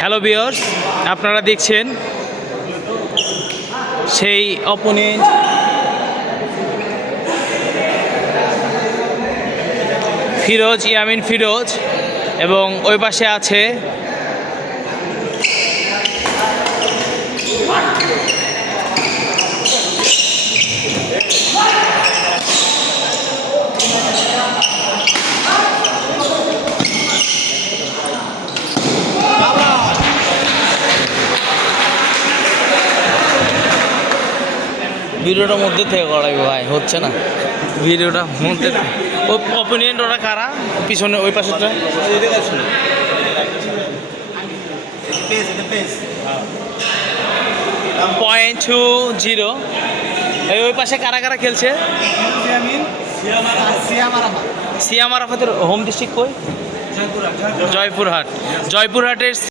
Hello viewers, আপনারা দেখছেন সেই অপোনেন্ট ফিরোজ, ইয়ামিন ফিরোজ, এবং ওই পাশে আছে ভিডিওটার মধ্যে থেকে করাইবে ভাই, হচ্ছে না ভিডিওটা মধ্যে। অপোনেন্ট ওরা কারা পিছনে ওই পাশেটা? .20 এই ওই পাশে কারা কারা খেলছে? সিয়াম আরাফাতের হোম ডিস্ট্রিক্ট কই? জয়পুরহাট। জয়পুরহাটের